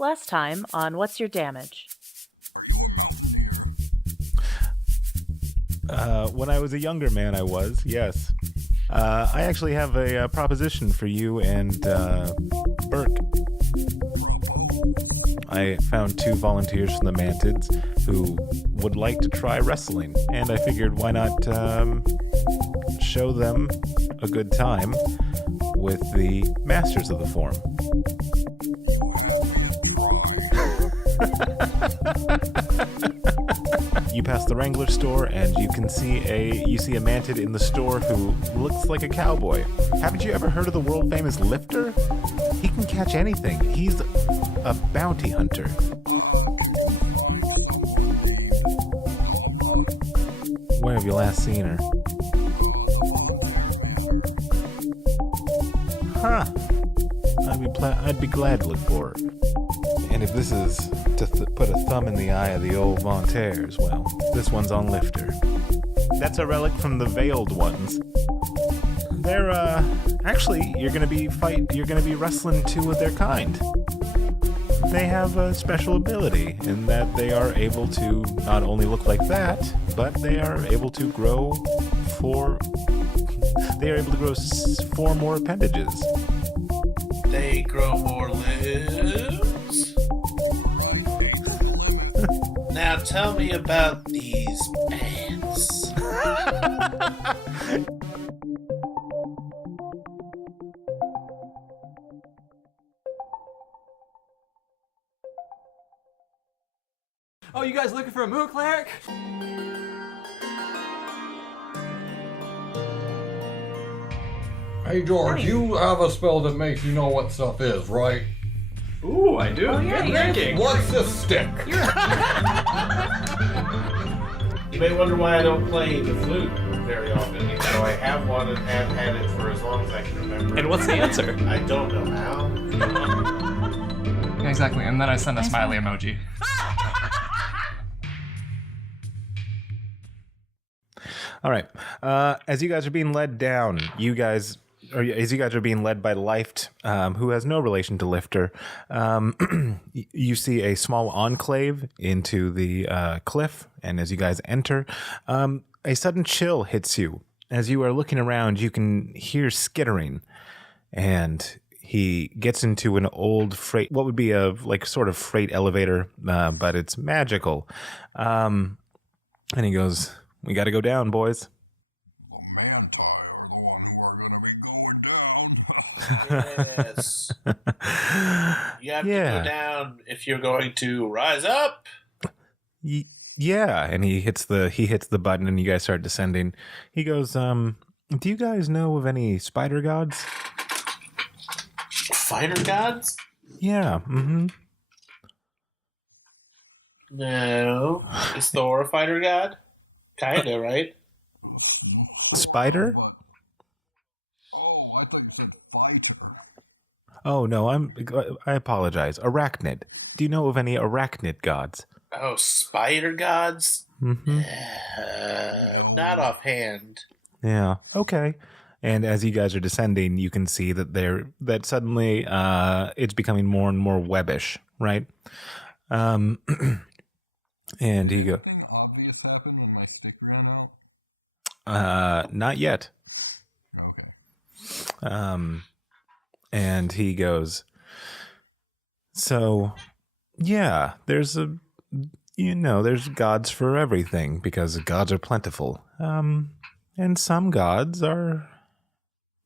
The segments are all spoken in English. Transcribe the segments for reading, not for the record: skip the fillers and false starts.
Last time on What's Your Damage? When I was a younger man, I was, yes. I actually have a proposition for you and Burke. I found 2 volunteers from the Mantids who would like to try wrestling, and I figured why not show them a good time with the masters of the form. You pass the Wrangler store and you can see a Mantid in the store who looks like a cowboy. Haven't you ever heard of the world famous Lifter? He can catch anything. He's a bounty hunter. Where have you last seen her? Huh. I'd be glad to look for her. And if this is to put a thumb in the eye of the old Vontaires, well, this one's on Lifter. That's a relic from the Veiled Ones. They're, actually, you're gonna be wrestling 2 of their kind. They have a special ability in that they are able to not only look like that, but they are able to grow 4 more appendages. They grow more limbs? Now tell me about these pants. Oh, you guys looking for a moon cleric? Hey George, you have a spell that makes you know what stuff is, right? Ooh, I do. Oh, yeah, Good yeah. thinking. What's this stick? You may wonder why I don't play the flute very often, even though I have one and have had it for as long as I can remember. And what's the answer? I don't know how. Yeah, exactly. And then I send a smiley emoji. All right. As you guys are being led down, as you guys are being led by Lift, who has no relation to Lifter, you see a small enclave into the cliff, and as you guys enter, a sudden chill hits you. As you are looking around, you can hear skittering, and he gets into an old freight, what would be a sort of freight elevator, but it's magical. And he goes, "We got to go down, boys." The Manti are the one who are going to be going down. Yes. You have to go down if you're going to rise up. Yeah, and he hits the button, and you guys start descending. He goes, "Do you guys know of any spider gods?" Fighter gods? Yeah. Mm-hmm. No. Is Thor a fighter god? Kinda, right? Spider? Oh, I thought you said fighter. Oh no, I apologize. Arachnid. Do you know of any arachnid gods? Oh, spider gods? Mm-hmm. Not offhand. Yeah. Okay. And as you guys are descending, you can see that suddenly it's becoming more and more webbish, right? And he goes, Anything obvious happened when my stick ran out? not yet. Okay. And he goes, so yeah, there's gods for everything because gods are plentiful. And some gods are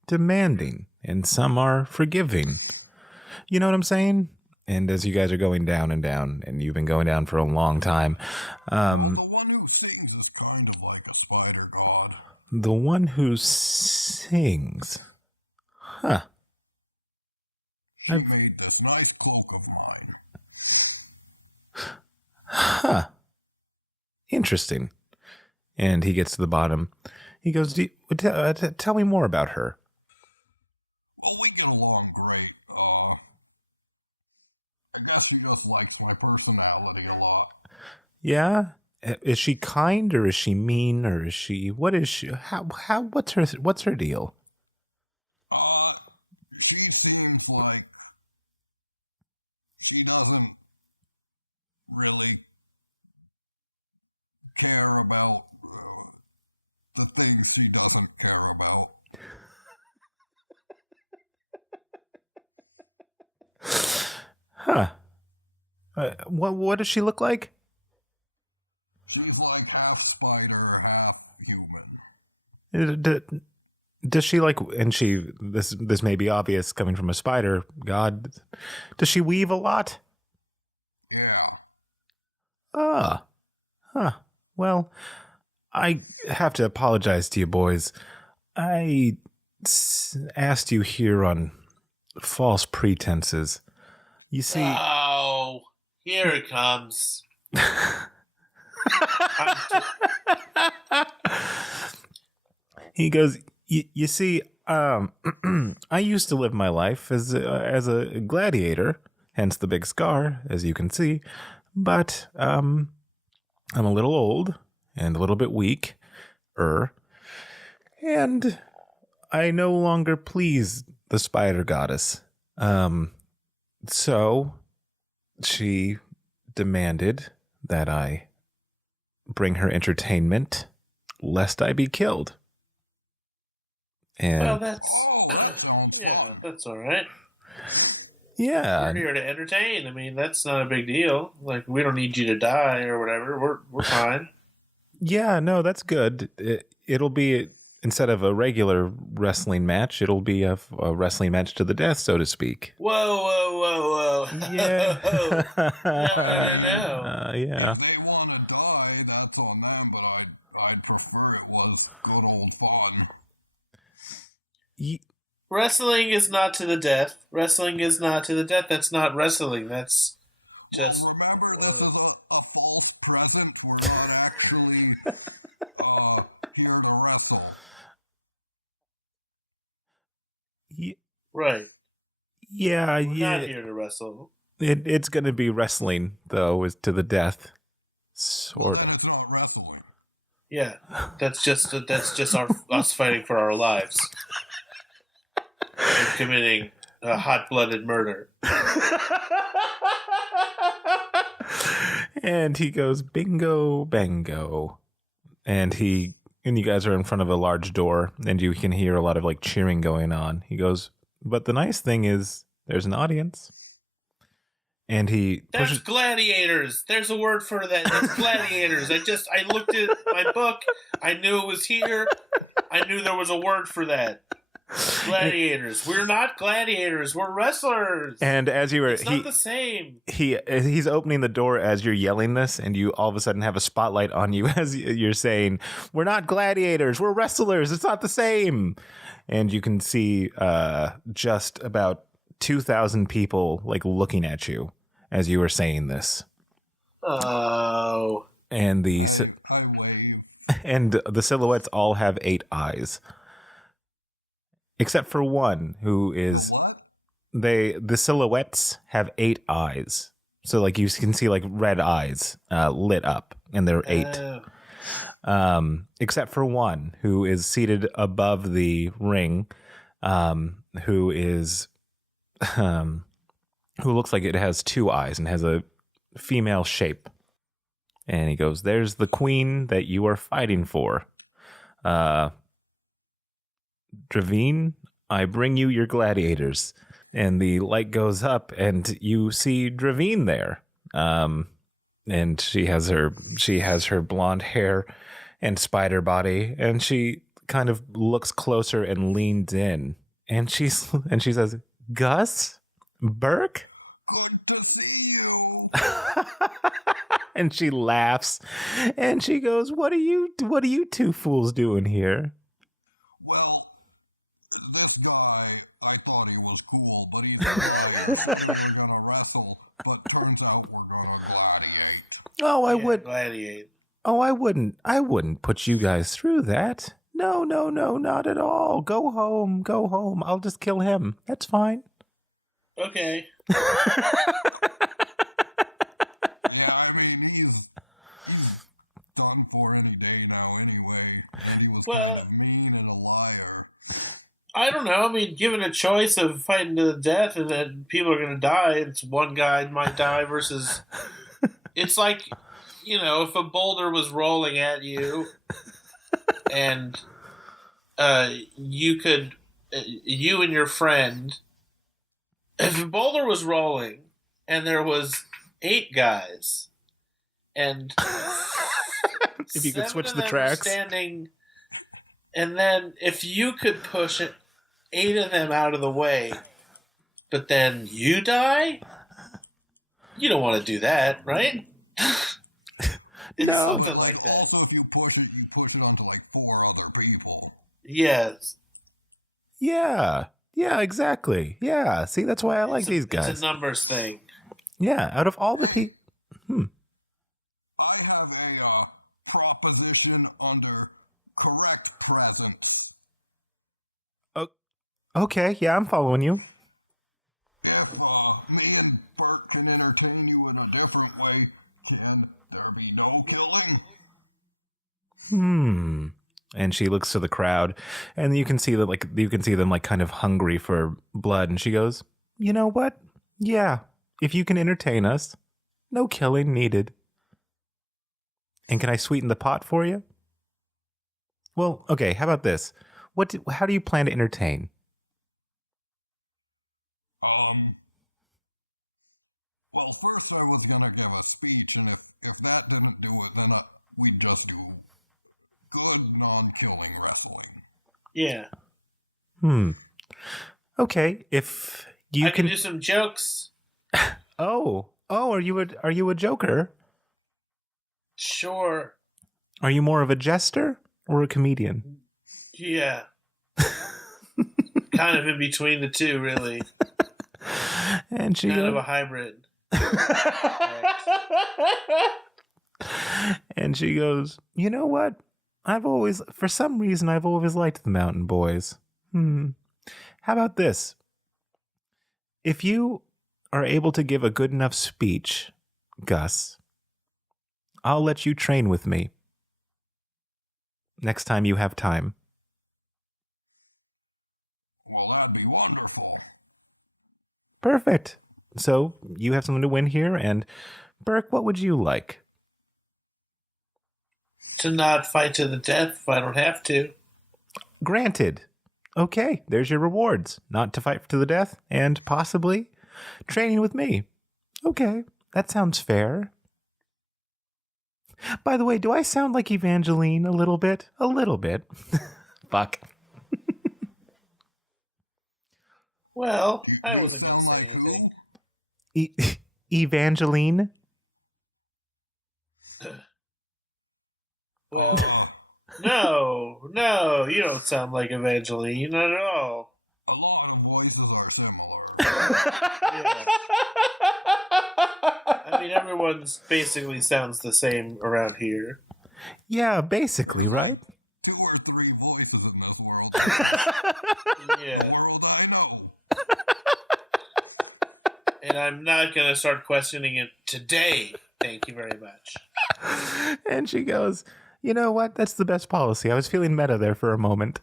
demanding and some are forgiving. You know what I'm saying? And as you guys are going down and down, and you've been going down for a long time, The one who sings is kind of like a spider god. the one who sings, huh? She made this nice cloak of mine. Huh. Interesting. And he gets to the bottom. He goes, tell me more about her. Well, we get along great. I guess she just likes my personality a lot. Yeah? Is she kind or is she mean or is she, what is she, what's her deal? She seems like she doesn't really care about the things she doesn't care about. Huh. What does she look like? She's like half spider, half human. Does she like, and this may be obvious coming from a spider god, does she weave a lot? Yeah. Ah. Huh. Well, I have to apologize to you boys. I asked you here on false pretenses. You see... Oh, here it comes. He goes, you see, I used to live my life as a gladiator, hence the big scar, as you can see. But I'm a little old and a little bit weak, and I no longer please the spider goddess. So she demanded that I bring her entertainment, lest I be killed. And Well, that's That sounds fun. that's all right. yeah, We're here to entertain. I mean, that's not a big deal. Like, we don't need you to die or whatever. We're fine. yeah, no, that's good. It'll be, instead of a regular wrestling match, it'll be a wrestling match to the death, so to speak. Whoa. Yeah. No. Yeah. If they want to die, that's on them, but I'd prefer it was good old fun. Wrestling is not to the death. Wrestling is not to the death. That's not wrestling. That's just... Well, remember, this is a false present. We're not actually here to wrestle. Right. Yeah, We're yeah. not here to wrestle. It's going to be wrestling, though, is to the death. Sort Then of. it's not wrestling. Yeah. That's just us fighting for our lives. And committing a hot-blooded murder. And he goes, bingo, bango. And you guys are in front of a large door, and you can hear a lot of like cheering going on. He goes, but the nice thing is there's an audience. And he That's pushes... gladiators. There's a word for that. That's gladiators. I looked at my book. I knew it was here. I knew there was a word for that. Gladiators. We're not gladiators. We're wrestlers. And as you were, It's not the same. he's opening the door as you're yelling this, and you all of a sudden have a spotlight on you as you're saying, "We're not gladiators. We're wrestlers. It's not the same." And you can see just about 2,000 people like looking at you as you were saying this. Oh. And I wave. and the silhouettes all have 8 eyes. Except for one who is... What? The silhouettes have 8 eyes. So like you can see like red eyes lit up, and they're 8. Except for one who is seated above the ring, who is who looks like it has 2 eyes and has a female shape. And he goes, "There's the queen that you are fighting for. Dravine, I bring you your gladiators." And the light goes up, and you see Dravine there. And she has her blonde hair and spider body, and she kind of looks closer and leans in, and she says, "Gus? Burke?" Good to see you. And she laughs, and she goes, "What are you 2 fools doing here?" Well, this guy, I thought he was cool, but he's we're gonna wrestle, but turns out we're gonna gladiate. Oh, Gladiate. Oh, I wouldn't put you guys through that. No, not at all. Go home. I'll just kill him. That's fine. Okay. Yeah, I mean, he's done for any day now anyway. He was kind of mean and a liar. I don't know. I mean, given a choice of fighting to the death and then people are going to die, it's one guy might die versus. It's like, if a boulder was rolling at you and you and your friend, if a boulder was rolling and there was 8 guys and If you could 7 switch of the them tracks. standing, and then if you could push 8 of them out of the way, but then you die, you don't want to do that, right? It's No. something like that. Also, if you push it onto like 4 other people. Yes. Yeah. Yeah, exactly. Yeah. See, that's why I like these It's guys. a numbers thing. Yeah, out of all the people. I have a proposition under correct presence. Okay, yeah, I'm following you. If me and Bert can entertain you in a different way, can there be no killing? And she looks to the crowd, and you can see them like kind of hungry for blood, and she goes, "You know what? Yeah, if you can entertain us, no killing needed. And can I sweeten the pot for you? Well, okay, how about this? How do you plan to entertain?" Well, first I was gonna give a speech, and if that didn't do it, then we'd just do good non-killing wrestling. Yeah. Okay, if you I can do some jokes. Oh, are you a joker? Sure. Are you more of a jester or a comedian? Yeah. Kind of in between the two, really. And she Kind goes, of a hybrid. and she goes, "You know what? For some reason, I've always liked the Mountain Boys. How about this? If you are able to give a good enough speech, Gus, I'll let you train with me. Next time you have time." Well, that'd be wonderful. Perfect. So you have something to win here, and Burke, what would you like? To not fight to the death if I don't have to. Granted. Okay, there's your rewards. Not to fight to the death, and possibly training with me. Okay, that sounds fair. By the way, do I sound like Evangeline a little bit? A little bit. Fuck. Well, You- I you wasn't going to sound say like anything. Evangeline? Well, no, you don't sound like Evangeline, not at all. A lot of voices are similar. Yeah. I mean, everyone's basically sounds the same around here. Yeah, basically, right? 2 or 3 voices in this world. Yeah. The world I know. And I'm not going to start questioning it today. Thank you very much. And she goes, "You know what? That's the best policy." I was feeling meta there for a moment.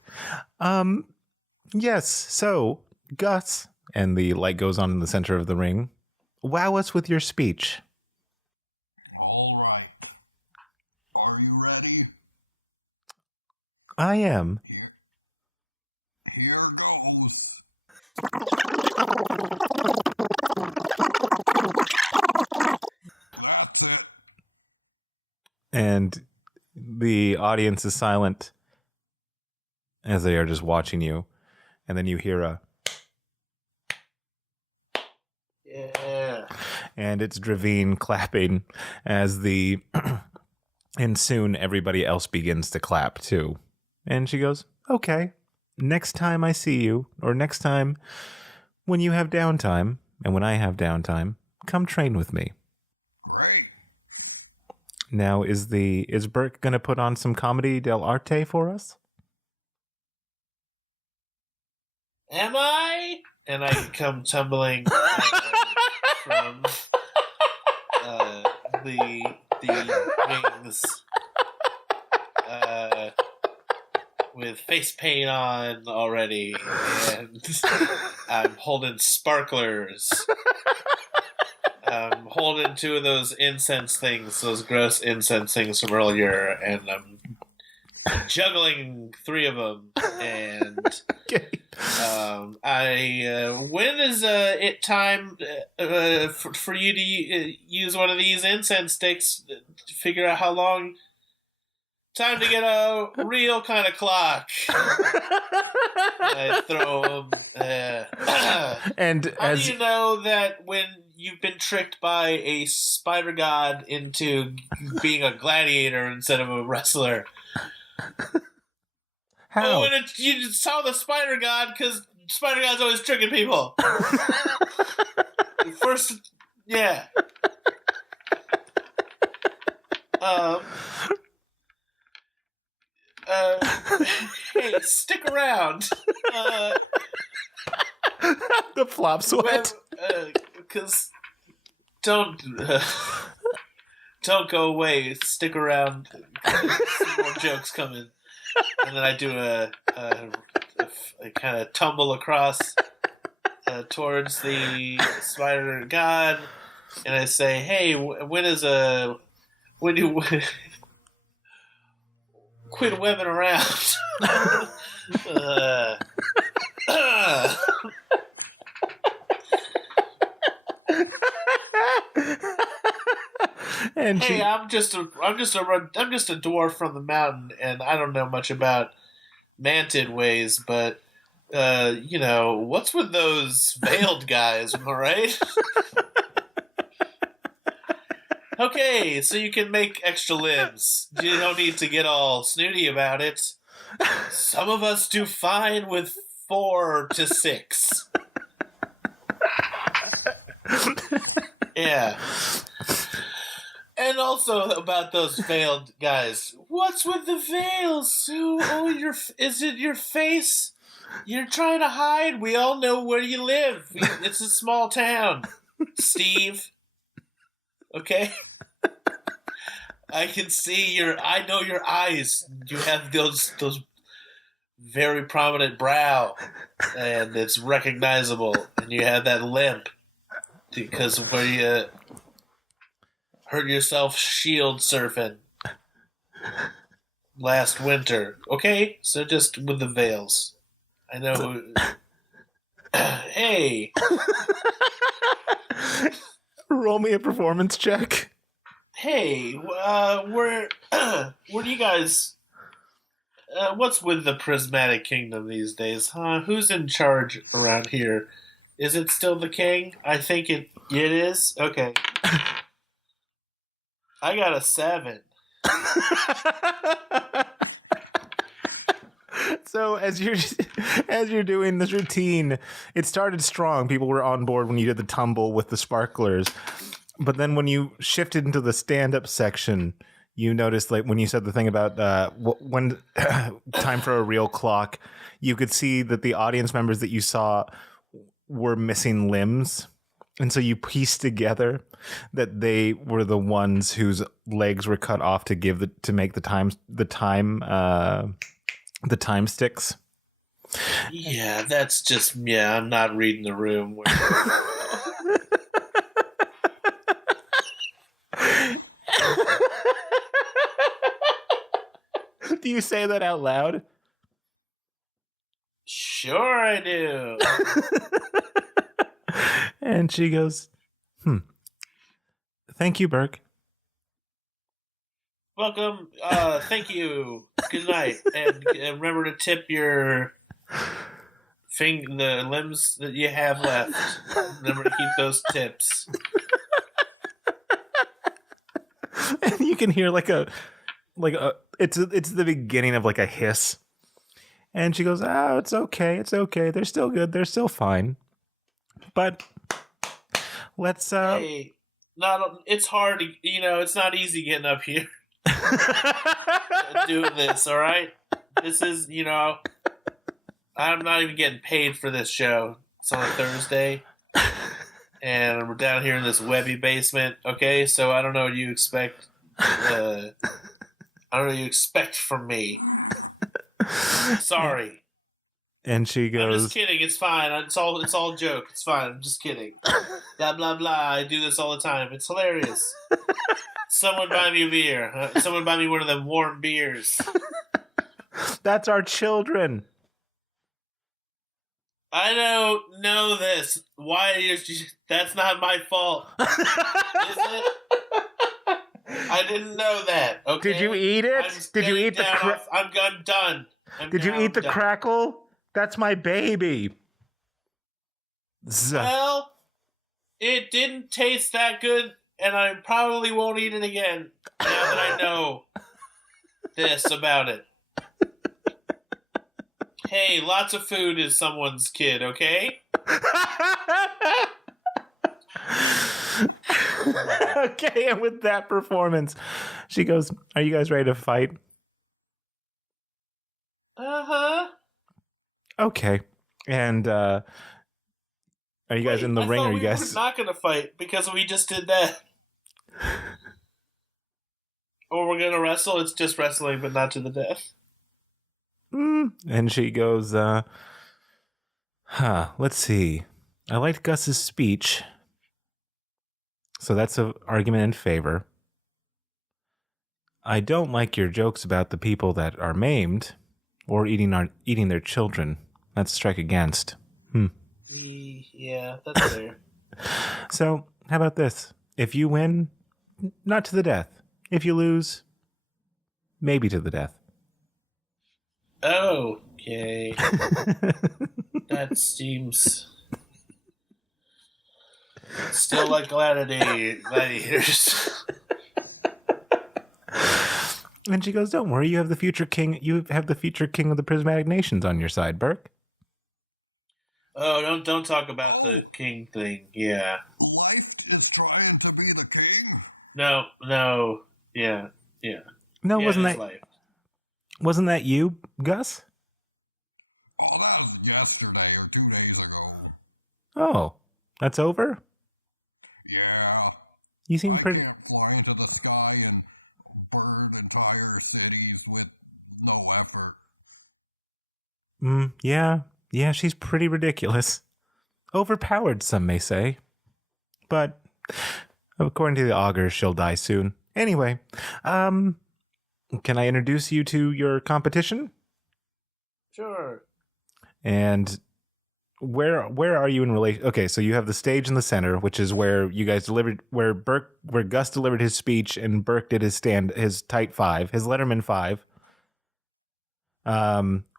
Yes, so, Gus, and the light goes on in the center of the ring. Wow us with your speech. All right. Are you ready? I am. Here goes. That's it. And the audience is silent as they are just watching you. And then you hear a, Yeah. and it's Dravine clapping as the, and soon everybody else begins to clap too. And she goes, "Okay, next time I see you, or next time when you have downtime, and when I have downtime, come train with me." Great. Now, is Burke going to put on some comedy dell'arte for us? Am I? And I come tumbling from the wings with face paint on already, and I'm holding sparklers. I'm holding 2 of those incense things, those gross incense things from earlier, and I'm juggling 3 of them. And Okay. when is it time for you to use one of these incense sticks to figure out how long? Time to get a real kind of clock. I throw them. And How as do you know that when you've been tricked by a spider god into being a gladiator instead of a wrestler? how? Oh, and you saw the spider god because spider god's always tricking people. First, yeah. Hey, stick around. The flop sweat. Because don't go away. Stick around. Some more jokes coming, and then I do a kind of tumble across towards the spider god, and I say, "Hey, when do you quit webbing around?" And Hey, she, I'm just a dwarf from the mountain, and I don't know much about mantid ways, but what's with those veiled guys? Am I right? Okay, so you can make extra limbs. You don't need to get all snooty about it. Some of us do fine with 4 to 6. Yeah. And also about those veiled guys. What's with the veils? Is it your face? You're trying to hide? We all know where you live. It's a small town, Steve. Okay? I can see I know your eyes. You have those very prominent brow, and it's recognizable. And you have that limp because where you hurt yourself shield surfing last winter. Okay, so just with the veils. I know who... Hey! roll me a performance check. Hey, where do you guys... what's with the Prismatic Kingdom these days, huh? Who's in charge around here? Is it still the king? I think it is? Okay. I got a 7. So as you're doing this routine, it started strong. People were on board when you did the tumble with the sparklers, but then when you shifted into the stand-up section, you noticed, like when you said the thing about when time for a real clock, you could see that the audience members that you saw were missing limbs. And so you pieced together that they were the ones whose legs were cut off to make the time sticks. Yeah, that's just... Yeah, I'm not reading the room. Do you say that out loud? Sure I do. And she goes, Thank you, Burke. Welcome. Thank you. Good night. And remember to tip your the limbs that you have left. Remember to keep those tips. And you can hear it's the beginning of like a hiss. And she goes, "Oh, it's okay. They're still good. They're still fine. But let's Hey, it's hard to, it's not easy getting up here doing this, all right? This is, I'm not even getting paid for this show. It's on a Thursday. And we're down here in this webby basement, okay? So I don't know what you expect. I don't know what you expect from me. Sorry. And she I'm goes, just kidding. It's fine. It's all joke. It's fine. I'm just kidding. Blah blah blah. I do this all the time. It's hilarious. Someone buy me a beer. Someone buy me one of them warm beers. "That's our children." I don't know this. Why is that's not my fault? Is it? I didn't know that. Okay. Did you eat it? I'm Did you eat the getting down off- I'm done. Did you eat the done. crackle? That's my baby. Well, it didn't taste that good, and I probably won't eat it again now that I know this about it. Hey, lots of food is someone's kid, okay? Okay, and with that performance, she goes, "Are you guys ready to fight?" Uh-huh. Okay. And are you guys in the ring? Or are you guys We're not gonna fight because we just did that. Or we're gonna wrestle. It's just wrestling, but not to the death. And she goes, let's see. I liked Gus's speech. So that's an argument in favor. I don't like your jokes about the people that are maimed or eating their children. That's a strike against. Yeah, that's fair. So, how about this? If you win, not to the death. If you lose, maybe to the death. Okay. That seems still like gladiators. And she goes, "Don't worry, you have the future king. You have the future king of the Prismatic Nations on your side, Burke." Oh, don't talk about the king thing. Yeah. Life is trying to be the king. No. Yeah. No, Yeah, wasn't his that life. wasn't that you, Gus? Oh, that was yesterday or 2 days ago. Oh, that's over? Yeah. You seem I pretty. can't fly into the sky and burn entire cities with no effort. Yeah, she's pretty ridiculous. Overpowered, some may say. But according to the augurs, she'll die soon. Anyway, can I introduce you to your competition? Sure. And where are you in relation? Okay, so you have the stage in the center, which is where you guys delivered, where Gus delivered his speech and Burke did his tight five, his Letterman 5.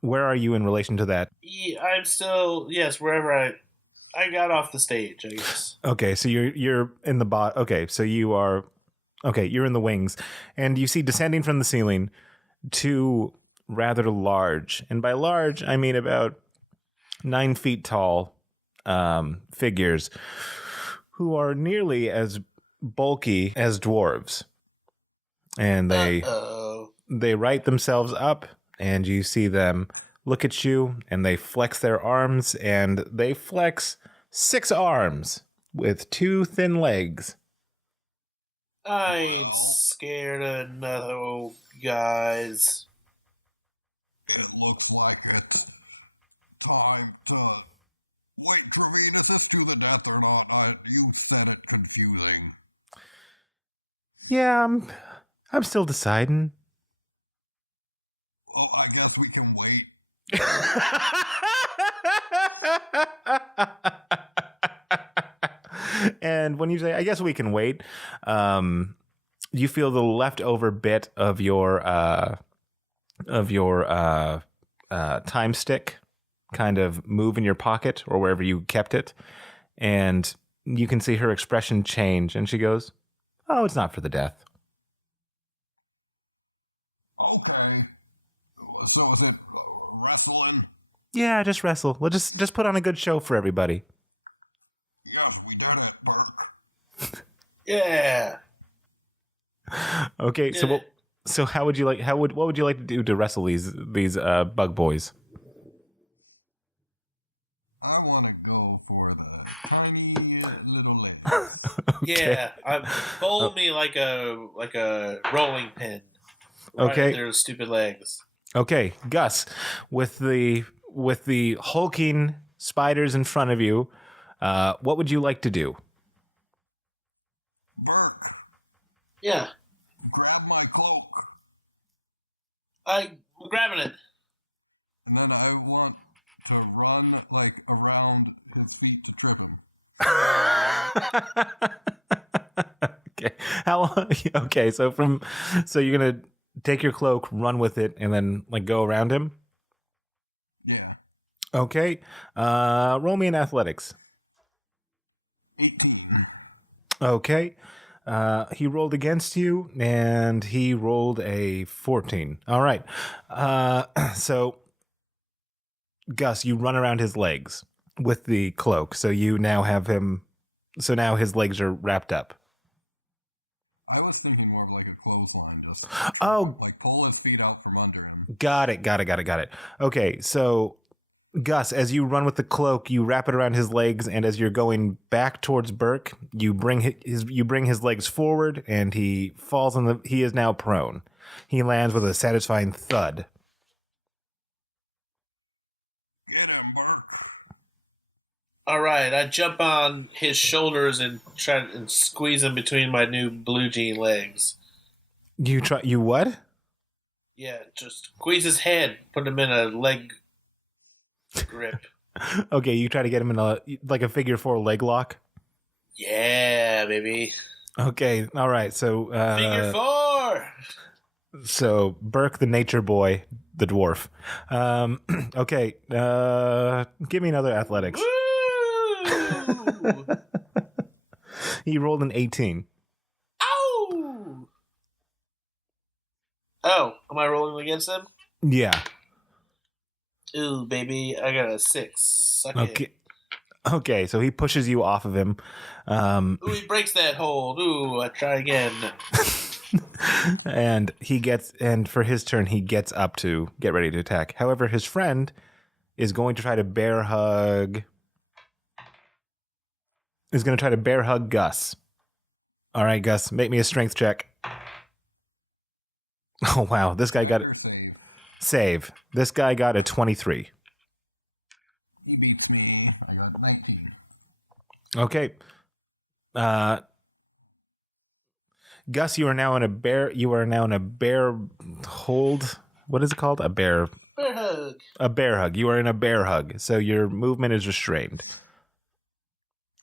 Where are you in relation to that? Yeah, I'm still wherever I got off the stage, I guess. Okay, so you're in the bot. Okay, so you're in the wings, and you see descending from the ceiling two rather large, and by large I mean about 9 feet tall figures who are nearly as bulky as dwarves, and they right themselves up, and you see them look at you, and they flex their arms, and they flex 6 arms with 2 thin legs. I ain't scared of no guys. It looks like it's time to... Wait, Dravine, is this to the death or not? You said it confusing. Yeah, I'm still deciding. Oh, I guess we can wait. And when you say, "I guess we can wait," you feel the leftover bit of your time stick kind of move in your pocket or wherever you kept it, and you can see her expression change, and she goes, "Oh, it's not for the death." Okay. So is it wrestling? Yeah, just wrestle. We'll just put on a good show for everybody. Yes, we did it, Burke. Yeah. Okay, so how would you like? What would you like to do to wrestle these bug boys? I want to go for the tiny little legs. Okay. Yeah. Fold me like a rolling pin. Right Okay. under those stupid legs. Okay, Gus, with the hulking spiders in front of you, what would you like to do? Burke, Yeah, grab my cloak, I'm grabbing it. and then I want to run like around his feet to trip him. Okay. How long? Okay, so you're gonna take your cloak, run with it, and then like go around him. Yeah, Okay. Roll me in athletics. 18. Okay. He rolled against you, and he rolled a 14. All right. So, Gus, you run around his legs with the cloak. So you now have him. So now his legs are wrapped up. I was thinking more of like a clothesline, just Oh, like pull his feet out from under him. got it. Okay, so Gus, as you run with the cloak, you wrap it around his legs, and as you're going back towards Burke, you bring his legs forward, and he falls on the. He is now prone. He lands with a satisfying thud. Get him, Burke. All right, I jump on his shoulders and try and squeeze him between my new blue jean legs. You try. You what? Yeah, just squeeze his head, put him in a leg grip. Okay, you try to get him in a figure four leg lock. Yeah, baby. Okay, all right. So Figure four. So Burke, the nature boy, the dwarf. Okay, give me another athletics. Woo! He rolled an 18. Ow! Oh, am I rolling against him? Yeah. Ooh, baby, I got a 6. Suck Okay. it. Okay, so he pushes you off of him. Ooh, he breaks that hold. Ooh, I try again. And for his turn, he gets up to get ready to attack. However, his friend is going to try to bear hug. Is going to try to bear hug Gus. All right, Gus, make me a strength check. Oh wow, this guy got it. Save. This guy got a 23. He beats me. I got 19. Okay. Gus, you are now in a bear hold. What is it called? A bear Bear hug. You are in a bear hug, so your movement is restrained.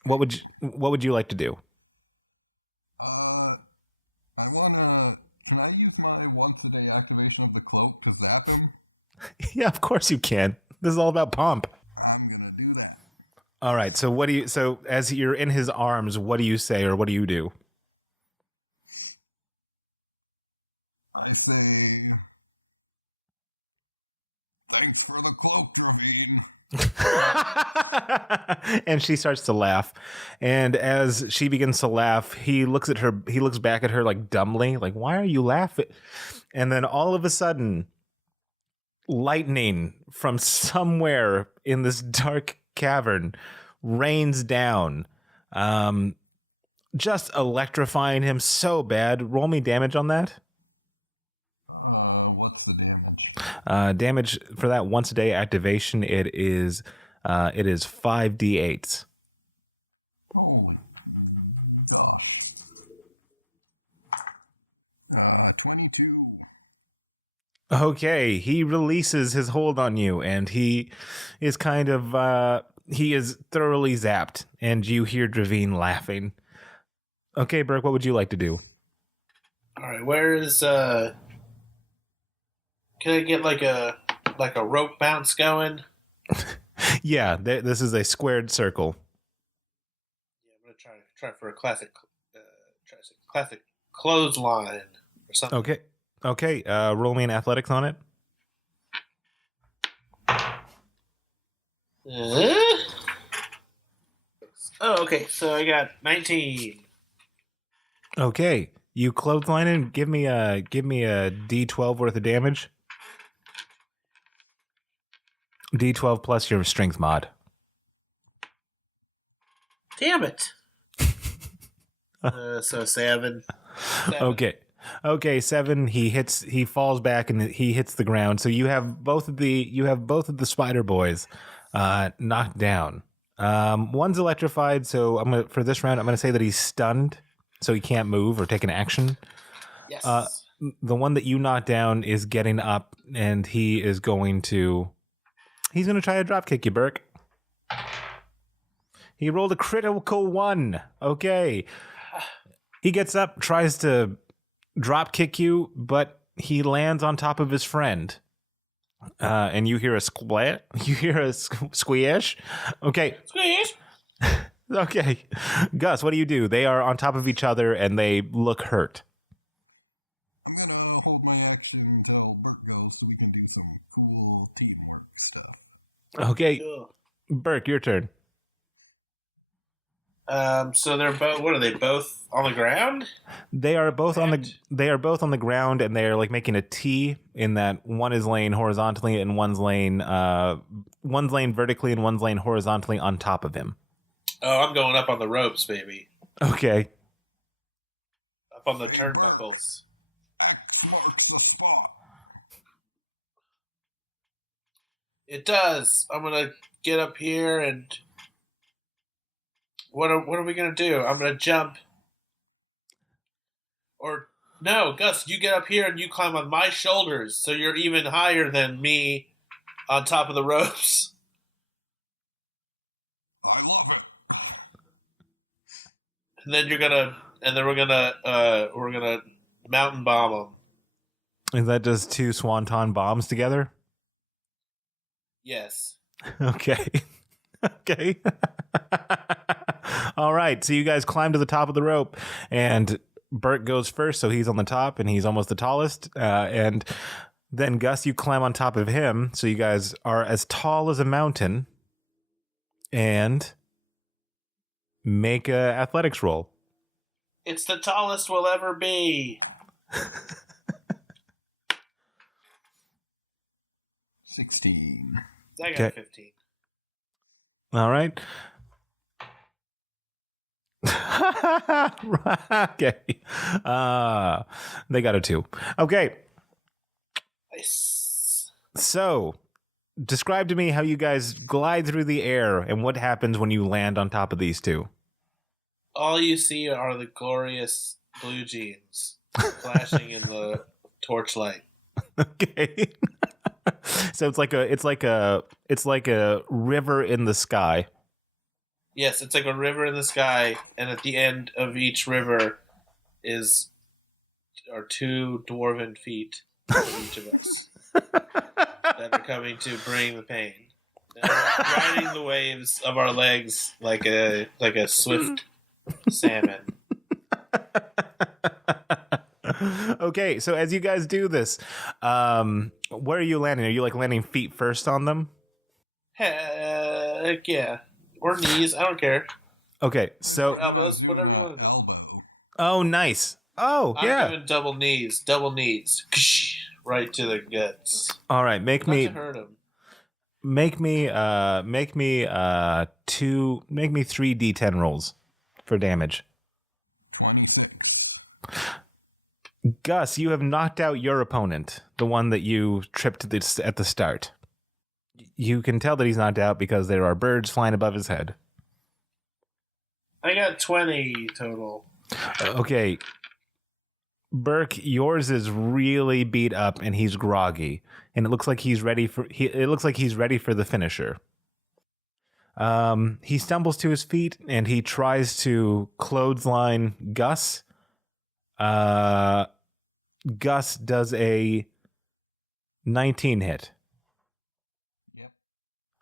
What would you like to do? I wanna. Can I use my once a day activation of the cloak to zap him? Yeah, of course you can. This is all about pomp. I'm gonna do that. All right. So as you're in his arms, what do you say or what do you do? I say, thanks for the cloak, Dravine. And she starts to laugh. And as she begins to laugh, he looks back at her like dumbly, like, why are you laughing? And then all of a sudden, lightning from somewhere in this dark cavern rains down, just electrifying him so bad. Roll me damage on that. What's the damage? Damage for that once a day activation. It is 5d8s. Holy gosh. 22. Okay, he releases his hold on you, and he is he is thoroughly zapped, and you hear Dravine laughing. Okay, Burke, what would you like to do? All right, where is Can I get like a rope bounce going? Yeah, this is a squared circle. Yeah, I'm gonna try for a classic clothesline or something. Okay. Roll me an athletics on it. Oh, okay. So I got 19. Okay, you clothesline him. Give me a D12 worth of damage. D12 plus your strength mod. Damn it. So 7. Okay. Okay, 7. He falls back and he hits the ground. So you have both of the spider boys knocked down. One's electrified, so for this round I'm gonna say that he's stunned, so he can't move or take an action. Yes. The one that you knocked down is getting up, and he's going to try to drop kick you, Burke. He rolled a critical 1. Okay. He gets up, tries to drop kick you, but he lands on top of his friend. And you hear a splat. You hear a squish. Okay. Squeeze. Okay. Gus, what do you do? They are on top of each other, and they look hurt. I'm gonna hold my action until Bert goes so we can do some cool teamwork stuff. Okay. Ugh. Burke, your turn. So they're both. What are they both on the ground? They are both on the ground, and they are like making a T in that one is laying horizontally and one's laying vertically and one's laying horizontally on top of him. Oh, I'm going up on the ropes, baby. Okay. Up on the turnbuckles. X marks the spot. It does. I'm gonna get up here and. What are we gonna do? I'm gonna jump. Or no, Gus, you get up here and you climb on my shoulders, so you're even higher than me on top of the ropes. I love it. And then we're gonna mountain bomb them. Is that just 2 swanton bombs together? Yes. Okay. Okay. All right. So you guys climb to the top of the rope, and Bert goes first, so he's on the top, and he's almost the tallest. And then Gus, you climb on top of him, so you guys are as tall as a mountain, and make a athletics roll. It's the tallest we'll ever be. 16. I got Okay. 15. All right. Okay. They got a 2. Okay. Nice. So, describe to me how you guys glide through the air and what happens when you land on top of these 2. All you see are the glorious blue jeans flashing in the torchlight. Okay. So it's like a river in the sky. Yes, it's like a river in the sky, and at the end of each river are 2 dwarven feet of each of us that are coming to bring the pain. And we're riding the waves of our legs like a swift salmon. Okay, so as you guys do this, where are you landing? Are you like landing feet first on them? Heck yeah. Or knees, I don't care. Okay, so Or elbows, whatever you want to do. Elbow. oh, nice. Oh, I'm yeah. doing double knees. Right to the guts. All right, make Not me to hurt him. make me 3 D10 rolls for damage. 26. Gus, you have knocked out your opponent, the one that you tripped at the start. You can tell that he's knocked out because there are birds flying above his head. I got 20 total. Okay. Burke, yours is really beat up and he's groggy, and it looks like he's ready for the finisher. He stumbles to his feet and he tries to clothesline Gus. Gus does a 19 hit. Yep.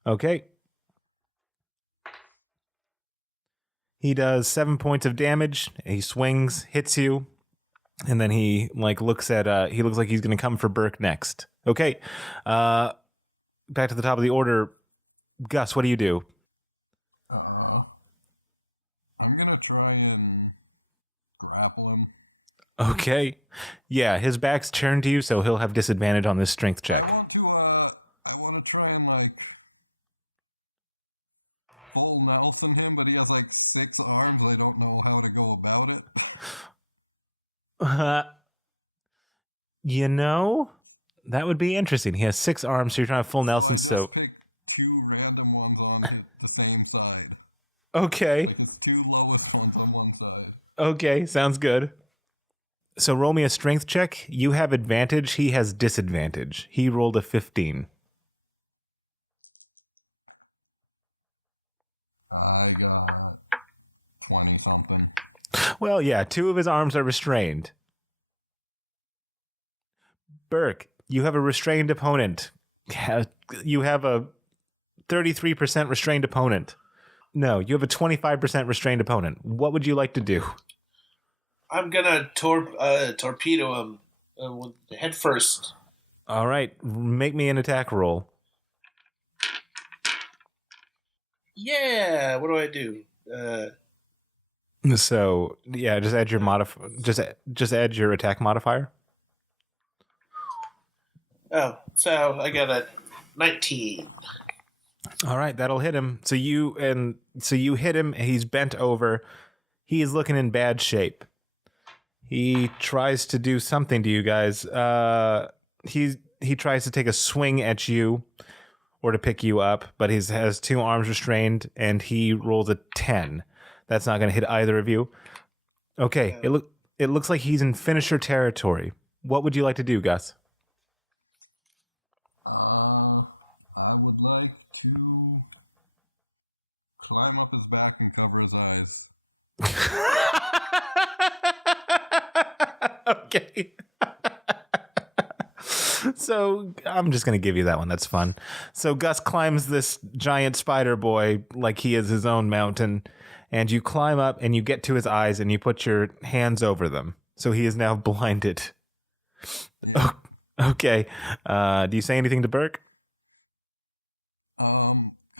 Okay. He does 7 points of damage. He swings, hits you, and then he looks like he's going to come for Burke next. Okay. Back to the top of the order. Gus, what do you do? I'm gonna try and grapple him. Okay. Yeah, his back's turned to you, so he'll have disadvantage on this strength check. I want to try and full Nelson him, but he has 6 arms. I don't know how to go about You know, that would be interesting. He has 6 arms, so you're trying to full Nelson. Let's So pick 2 random ones on the same side. okay, It's 2 lowest ones on one side. okay, sounds good. So roll me a strength check. You have advantage. He has disadvantage. He rolled a 15. I got 20 something. Well, yeah, 2 of his arms are restrained. Burke, you have a restrained opponent. You have a 33% restrained opponent. No, you have a 25% restrained opponent. What would you like to do? I'm gonna torpedo him with head first. All right, make me an attack roll. Yeah, what do I do? So yeah, just add your just add your attack modifier. Oh, so I got a 19. All right, that'll hit him. So you hit him. He's bent over. He is looking in bad shape. He tries to do something to you guys. He tries to take a swing at you or to pick you up, but he has 2 arms restrained, and he rolls a 10. That's not going to hit either of you. Okay, it looks like he's in finisher territory. What would you like to do, Gus? I would like to climb up his back and cover his eyes. Okay. So I'm just going to give you that one. That's fun. So Gus climbs this giant spider boy like he is his own mountain, and you climb up and you get to his eyes and you put your hands over them. So he is now blinded. Yeah. Okay. Do you say anything to Burke?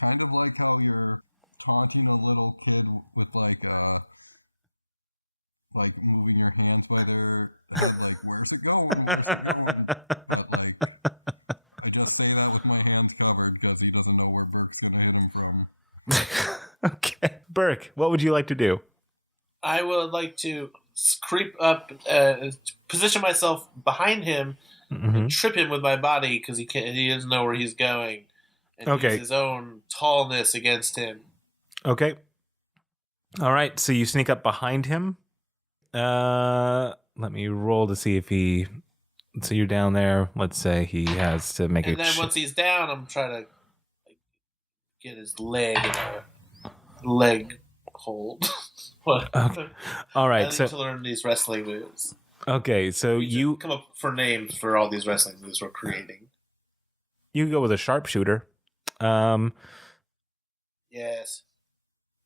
Kind of like how you're taunting a little kid with like moving your hands by their head, like, where's it going? Where's it going? But like, I just say that with my hands covered because he doesn't know where Burke's gonna hit him from. Okay. Burke, what would you like to do? I would like to creep up, position myself behind him, and trip him with my body because he doesn't know where he's going, and Okay. use his own tallness against him. Okay. All right. So you sneak up behind him. Let me roll to see if he. So you're down there. Let's say he has to make And then once he's down, I'm trying to get his leg in a leg hold. Okay. All I right. need So to learn these wrestling moves. okay. So We should you come up for names for all these wrestling moves we're creating. go with a sharpshooter. Yes.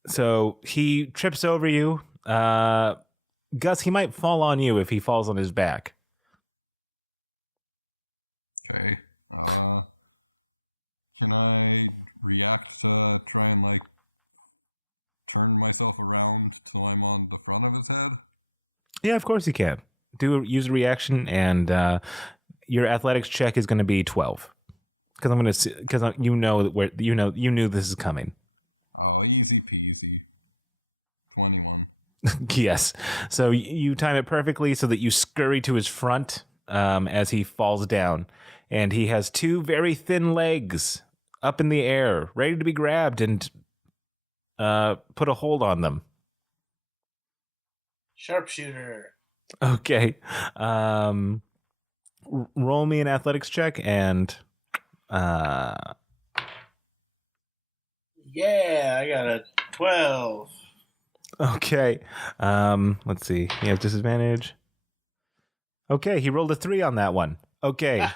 So he trips over you. Gus, he might fall on you if he falls on his back. Okay. Can I react to try and like turn myself around till I'm on the front of his head? Yeah, of course you can. Use a reaction, and your athletics check is going to be 12. Because you knew this is coming. Oh, easy peasy. 21. Yes. So you time it perfectly so that you scurry to his front as he falls down, and he has 2 very thin legs up in the air, ready to be grabbed and put a hold on them. Sharpshooter. Okay. Roll me an athletics check and. Yeah, I got a 12. Okay. Let's see. He has disadvantage. Okay, he rolled a 3 on that one. Okay.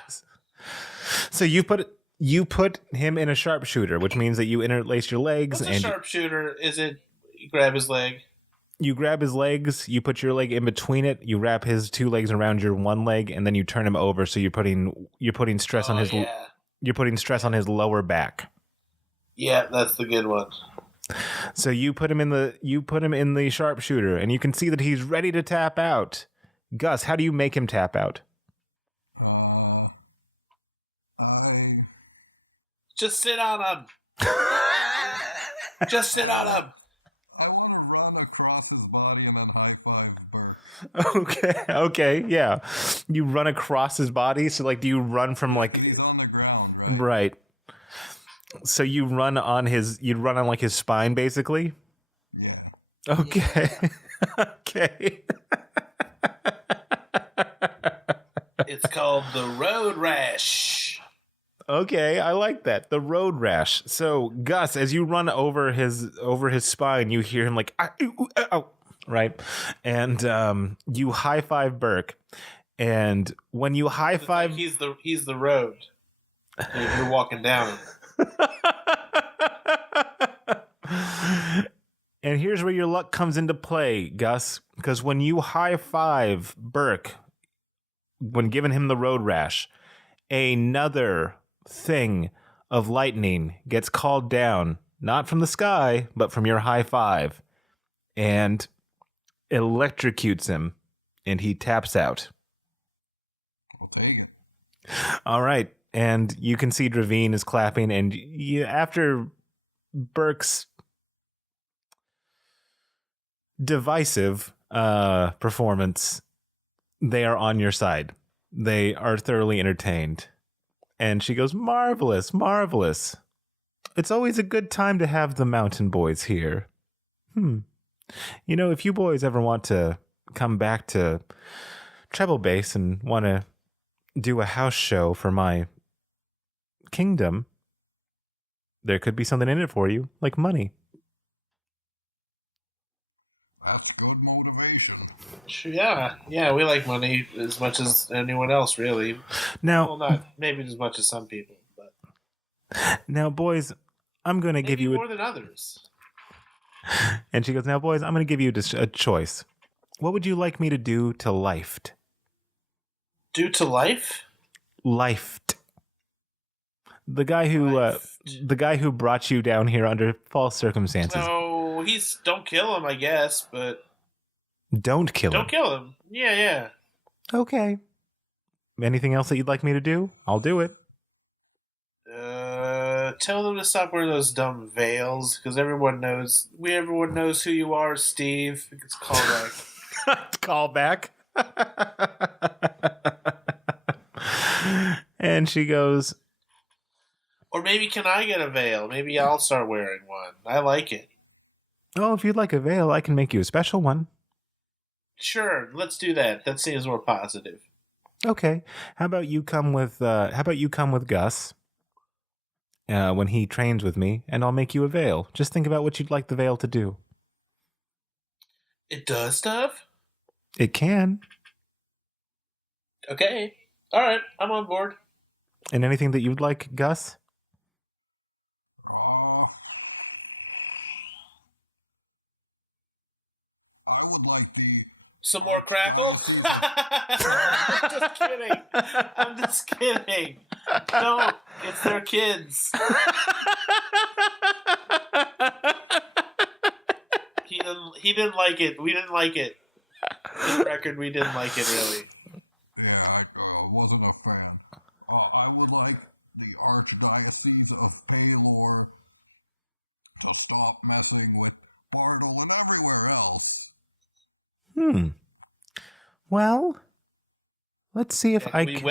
So you put him in a sharpshooter, which means that you interlace your legs. What's a and sharpshooter? Is it you grab his leg? you grab his legs, you put your leg in between it, you wrap his 2 legs around your one leg, and then you turn him over. So you're putting stress on his Yeah. you're putting stress on his lower back. Yeah, that's the good one. So you put him in the sharpshooter, and you can see that he's ready to tap out. Gus, how do you make him tap out? I Just sit on him. Just sit on him. want to run run across his body and then high five Burke. Okay, yeah. You run across his body, so like, do you run from like? He's on the ground, right? Right. So you run on like his spine, basically. Yeah. Okay. Okay. It's called the road rash. Okay, I like that. The road rash. So Gus, as you run over his spine, you hear him like, "Ah, ooh, ooh, ow," right? And you high five Burke. And when you high It's like five, he's the road. You're walking down. and here's where your luck comes into play, Gus, because when you high five Burke, when giving him the road rash, another thing of lightning gets called down, not from the sky, but from your high five, and electrocutes him, and he taps out. I'll take it. All right. And you can see Dravine is clapping, and after Burke's divisive performance, they are on your side. They are thoroughly entertained. And she goes, "Marvelous, marvelous. It's always a good time to have the mountain boys here. You know, if you boys ever want to come back to Treble Base and want to do a house show for my kingdom, there could be something in it for you, like money." That's good motivation. Yeah, we like money as much as anyone else, really. Now, Well, not maybe as much as some people, but now, boys, I'm going to maybe give you more than others. And she goes, "Now, boys, I'm going to give you a choice. What would you like me to do to Lifed?" Due to life? Lifed. The guy who brought you down here under false circumstances. No, don't kill him, I guess, but Don't kill him. don't kill him. Yeah. Okay. Anything else that you'd like me to do? I'll do it. Tell them to stop wearing those dumb veils, because everyone knows who you are, Steve. It's a callback. Call back. And she goes, Or maybe can I get a veil? Maybe I'll start wearing one. I like it. "Oh, if you'd like a veil, I can make you a special one." Sure, let's do that. That seems more positive. Okay. How about you come with Gus when he trains with me, and I'll make you a veil. Just think about what you'd like the veil to do. It does stuff? It can. Okay. Alright, I'm on board. And anything that you'd like, Gus? I would like the... Some more crackle? I'm just kidding. Don't. It's their kids. He didn't like it. We didn't like it. For the record, we didn't like it, really. Yeah, I wasn't a fan. I would like the Archdiocese of Paylor to stop messing with Bartle and everywhere else. Well, let's see if I can we can...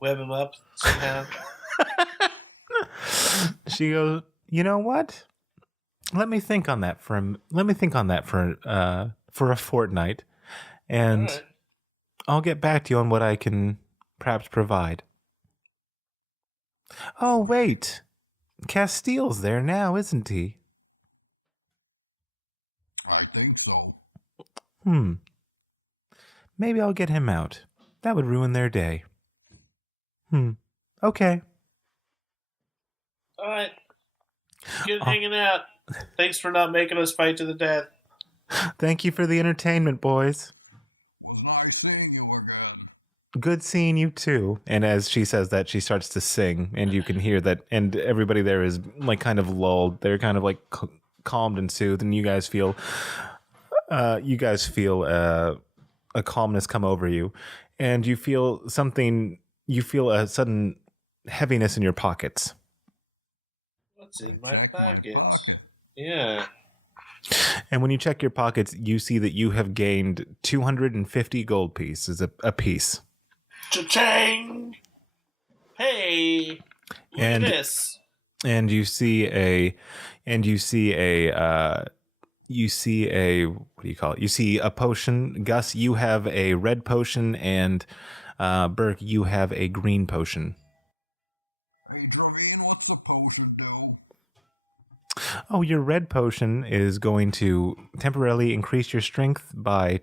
web him up somehow. She goes, "You know what? Let me think on that for a fortnight, and All right. I'll get back to you on what I can perhaps provide." Oh, wait. Castile's there now, isn't he? I think so. Maybe I'll get him out. That would ruin their day. Okay. All right. Good hanging out. Thanks for not making us fight to the death. Thank you for the entertainment, boys. Was nice seeing you again. Good seeing you too. And as she says that, she starts to sing, and you can hear that, and everybody there is like kind of lulled. They're kind of like calmed and soothed, and you guys feel a calmness come over you, and you feel something. You feel a sudden heaviness in your pockets. What's in my Check pocket? pocket. Yeah. And when you check your pockets, you see that you have gained 250 gold pieces a piece. Cha-ching! Hey, look at this. And you see a what do you call it? You see a potion. Gus, you have a red potion, and Burke, you have a green potion. Hey, Dravine, what's the potion do? Oh, your red potion is going to temporarily increase your strength by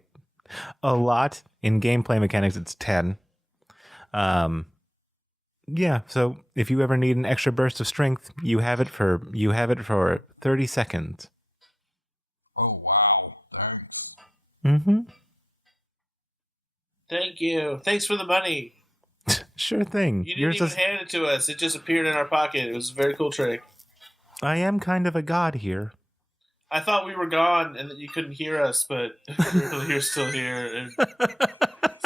a lot. In gameplay mechanics, it's 10. Yeah, so if you ever need an extra burst of strength, you have it for 30 seconds. Oh, wow. Thanks. Mm-hmm. Thank you. Thanks for the money. Sure thing. You didn't even hand it to us. It just appeared in our pocket. It was a very cool trick. I am kind of a god here. I thought we were gone and that you couldn't hear us, but you're still here.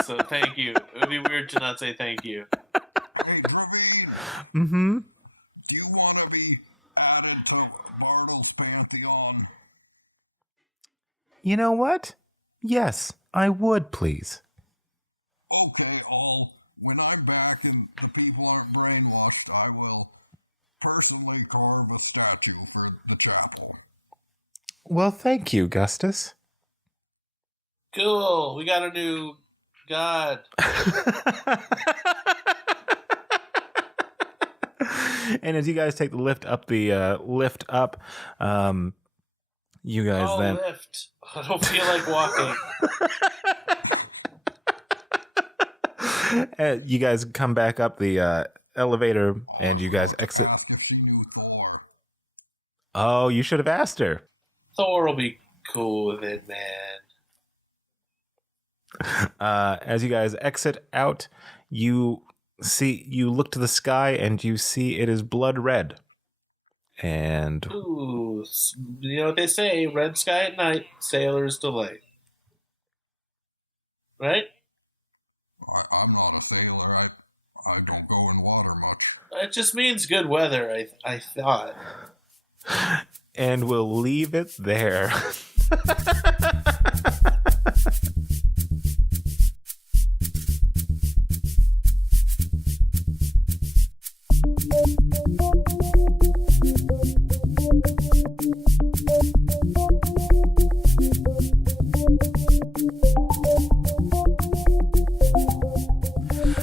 So thank you. It would be weird to not say thank you. Hey, Dravine, Mm-hmm. do you want to be added to Bartle's Pantheon? You know what? Yes, I would, please. Okay, when I'm back and the people aren't brainwashed, I will personally carve a statue for the chapel. Well, thank you, Gustus. Cool. We got a new god. And as you guys take the lift up, you guys then Lift. I don't feel like walking. you guys come back up the elevator, and you guys exit. Ask if she knew Thor. Oh, you should have asked her. Thor will be cool with it, man. As you guys exit out, you look to the sky, and you see it is blood red. And Ooh, you know what they say, red sky at night, sailor's delight. Right? I'm not a sailor. I don't go in water much. It just means good weather, I thought. and we'll leave it there.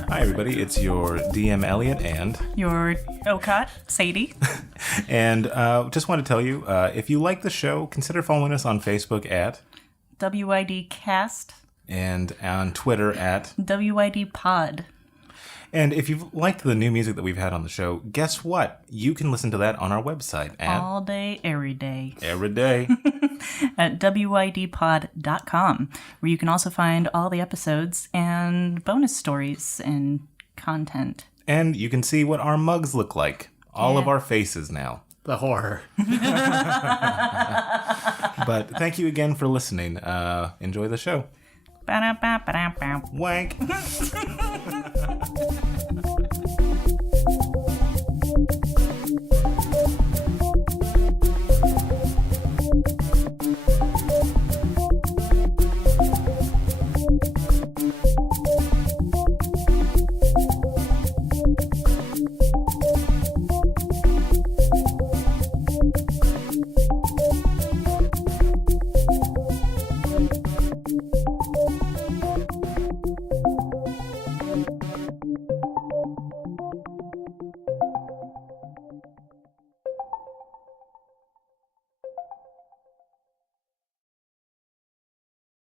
Hi, everybody. It's your DM, Elliot, and Your Okot, Sadie. and just want to tell you, if you like the show, consider following us on Facebook at WID Cast. and on Twitter at WID Pod. And if you've liked the new music that we've had on the show, guess what? You can listen to that on our website at All day, every day. every day. At WIDpod.com, where you can also find all the episodes and bonus stories and content. And you can see what our mugs look like. All of our faces now. The horror. But thank you again for listening. Enjoy the show. Ba-da-ba-ba-da-ba. Wank.